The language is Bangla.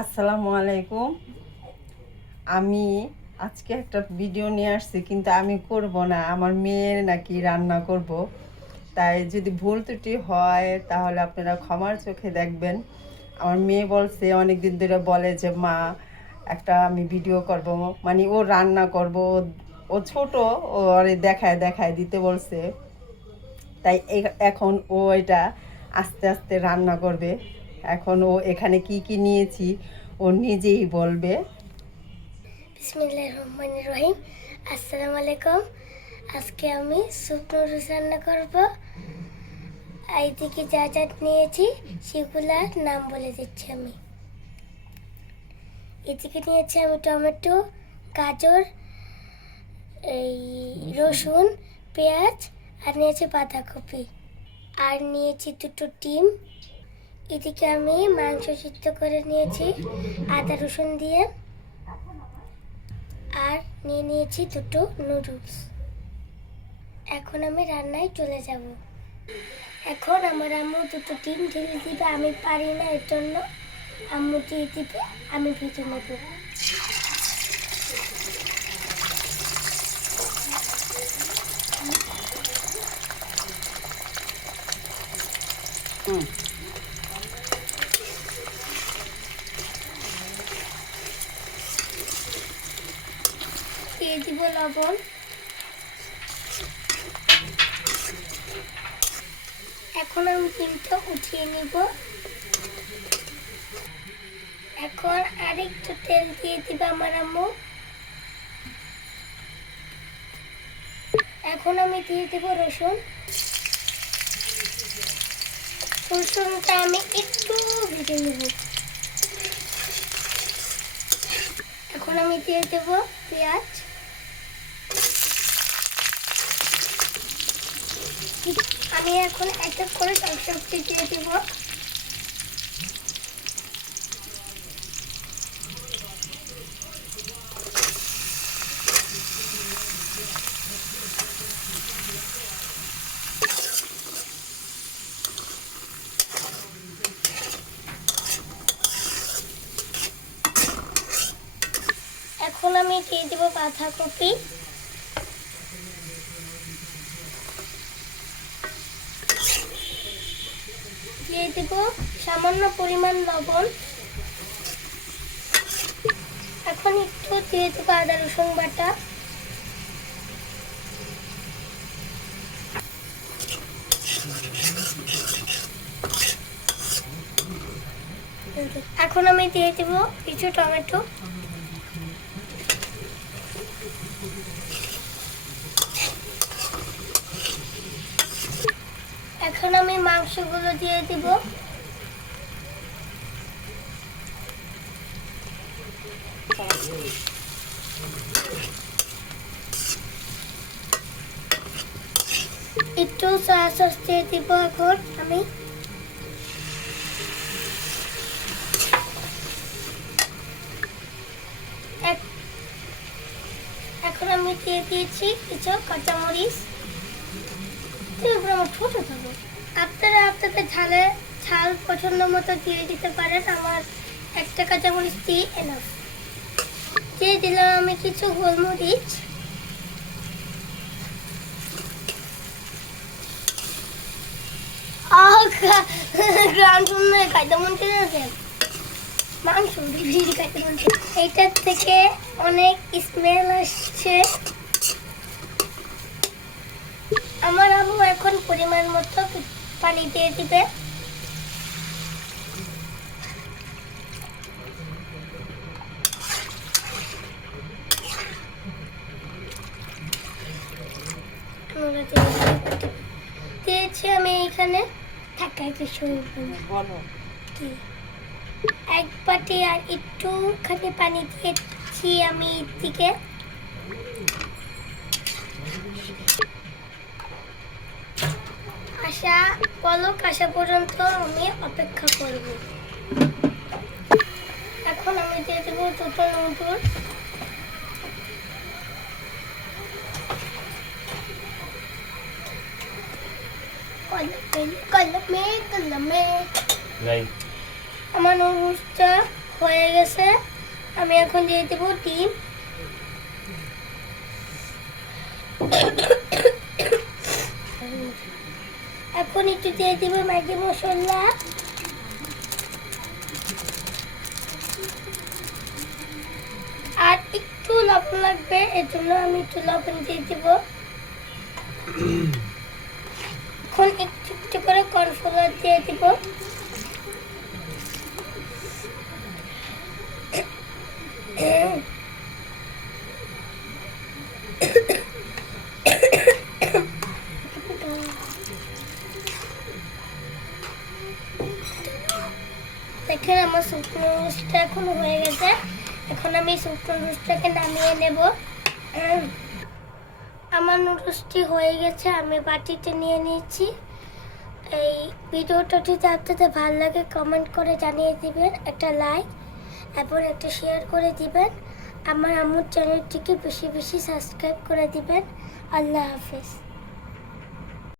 আসসালামু আলাইকুম। আমি আজকে একটা ভিডিও নিয়ে আসছি, কিন্তু আমি করব না। আমার মেয়ের নাকি রান্না করব। তাই যদি ভুল ত্রুটি হয়, তাহলে আপনারা ক্ষমার চোখে দেখবেন। আমার মেয়ে বলছে অনেক দিন ধরে বলে যে, মা, একটা আমি ভিডিও করব। মানে ও রান্না করব। ও ছোট, ও আরে দেখায় দেখায় দিতে বলছে। তাই এখন ও এটা আস্তে আস্তে রান্না করবে। এখন ও এখানে কি কি নিয়েছি, ও নিজেই বলবে। রহমান রহিম। আসসালামু আলাইকুম। আজকে আমি স্যুপ নুডলস রান্না করব। এইদিকে যা যা নিয়েছি, সেগুলার নাম বলে দিচ্ছি আমি। এদিকে নিয়েছি আমি টমেটো, গাজর, এই রসুন, পেঁয়াজ, আর নিয়েছি বাঁধাকপি। আর নিয়েছি দুটো ডিম। এদিকে আমি মাংস সিদ্ধ করে নিয়েছি, আদা রসুন দিয়ে, আর নিয়ে নিয়েছি দুটো নুডলস এখন আমি রান্নায় চলে যাব। এখন আমার আম্মু দুটো ডিম ঢেলে দিবে, আমি পারি না, এর জন্য আম্মু দিয়ে দিবে, আমি ভেজে নেব। হুম। দিয়ে দিব লবণ এখন আমি ডিমটা উঠিয়ে নিব। এখন আরেকটু তেল দিয়ে দিবে আমার আম্মু। এখন আমি দিয়ে দেব রসুন। রসুনটা আমি একটু ভেজে নেব। এখন আমি দিয়ে দেব পেঁয়াজ। আমি এখন এক এক করে সব সবজি দিয়ে দেব। এখন আমি দিয়ে দেব বাঁধাকপি। দিয়ে দেব সামান্য পরিমাণ লবণ। এখন একটু দিয়ে দেবো আদা, রসুন বাটা। এখন আমি দিয়ে দেব কিছু টমেটো এখন আমি মাংসগুলো দিয়ে দিব। একটু সয়া সস দিয়ে দিব এখন আমি। এখন আমি দিয়ে দিয়েছি কিছু কাঁচামরিচ। ছোট থাকো আপনারা আপনাদের ঝালে, ঝাল পছন্দ মতো দিয়ে দিতে পারেন। আমার একটা কাঁচামরিচ দিয়ে এনাফ দিয়ে দিলাম আমি কিছু গোলমরিচ। আছে? মাংস, বিরিয়ানি এইটার থেকে অনেক স্মেল আসছে আমার আম্মু এখন পরিমাণ মতো কি- পানি দিয়ে দিবে আমরা দিয়ে- দিয়েছি আমি এখানে। শুরু করব বলো। কি? এক বাটি আর একটুখানি পানি দিয়েছি আমি দিকে আসা পলক আসা পর্যন্ত আমি অপেক্ষা করব। এখন আমি দিয়ে দেবো দুটো নুডলস আমার নুডলসটা হয়ে গেছে। আমি এখন দিয়ে দেবো ডিম। এখন একটু দিয়ে দেবো ম্যাগি মশলা। আর একটু লবণ লাগবে, এর জন্য আমি একটু লবণ দিয়ে দেব। এখন একটু একটু করে কর্নফ্লাওয়ার দিয়ে দেব। দেখেন আমার শুকনো রোস্টটা এখন হয়ে গেছে। এখন আমি শুকনো রোস্টটাকে নামিয়ে নেব। আমার নুডলসটি হয়ে গেছে, আমি বাটিতে নিয়ে নিয়েছি। এই ভিডিওটা যদি আপনাদের ভালো লাগে কমেন্ট করে জানিয়ে দিবেন, একটা লাইক এবং একটা শেয়ার করে দিবেন। আমার আমার চ্যানেলটিকে বেশি বেশি সাবস্ক্রাইব করে দিবেন। আল্লাহ হাফিজ।